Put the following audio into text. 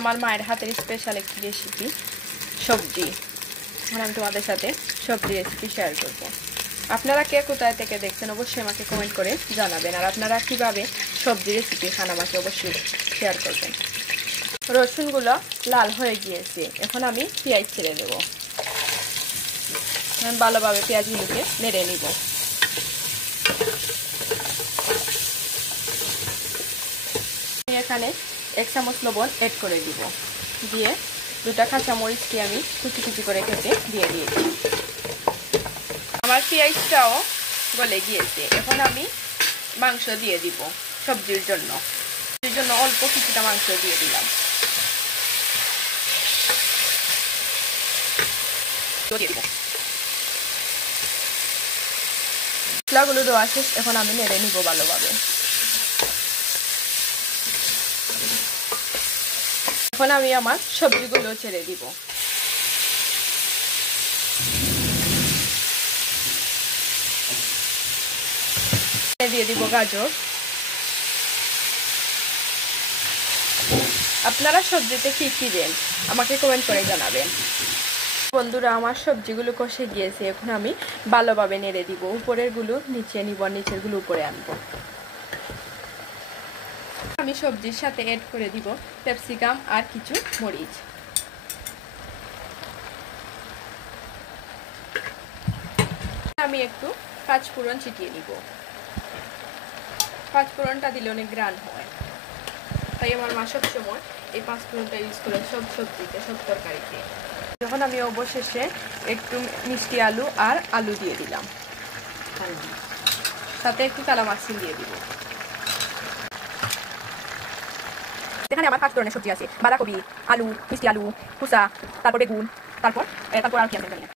আমার মায়ের হাতের স্পেশাল একটি রেসিপি সবজি। এখন আমি তোমাদের সাথে সবজি রেসিপি শেয়ার করব। আপনারা কে কোথায় থেকে দেখছেন অবশ্যই আমাকে কমেন্ট করে জানাবেন, আর আপনারা কিভাবে সবজি রেসিপি খান আমাকে অবশ্যই শেয়ার করবেন। রসুনগুলো লাল হয়ে গিয়েছে, এখন আমি পেঁয়াজ ছেড়ে দেব। ভালোভাবে পেঁয়াজগুলোকে নেড়ে নিব। এখানে 1 চামচ লবণ এড করে দিব, দিয়ে 2টা কাঁচামরিচকে আমি কুচি কুচি করে কেটে দিয়ে দিয়েছি। আমার পেঁয়াজটাও গলে গিয়েছে, এখন আমি মাংস দিয়ে দিব। সবজির জন্য অল্প কিছুটা মাংস দিয়ে দিলাম। মশলাগুলো দেওয়া শেষ, এখন আমি নেড়ে নিব ভালোভাবে। এখন আমি আমার সবজিগুলো ছেড়ে দিব। দিয়ে দিব গাজর। আপনারা সবজিতে কি কি দেন আমাকে কমেন্ট করে জানাবেন। বন্ধুরা, আমার সবজিগুলো কষে গিয়েছে, এখন আমি ভালোভাবে নেড়ে দিব। উপরের গুলো নিচে নিব, নিচের গুলো উপরে আনবো। আমি সবজির সাথে এড করে দিব ক্যাপসিকাম আর কিছু মরিচ। আমি একটু পাঁচফোড়ন ছিটিয়ে দিব। পাঁচফোড়নটা দিলে অনেক গ্রান হয়, তাই আমার মা সবসময় এই পাঁচফোড়নটা ইউজ করে সব সবজিতে, সব তরকারিতে। যখন আমি অবশেষে একটু মিষ্টি আলু আর আলু দিয়ে দিলাম, সাথে একটু কালামাছি দিয়ে দিব। এখানে আমার 5 ধরনের সবজি আছে: বাঁধাকপি, আলু, মিষ্টি আলু, কুসা, তারপর বেগুন, তারপর আর কি আছে।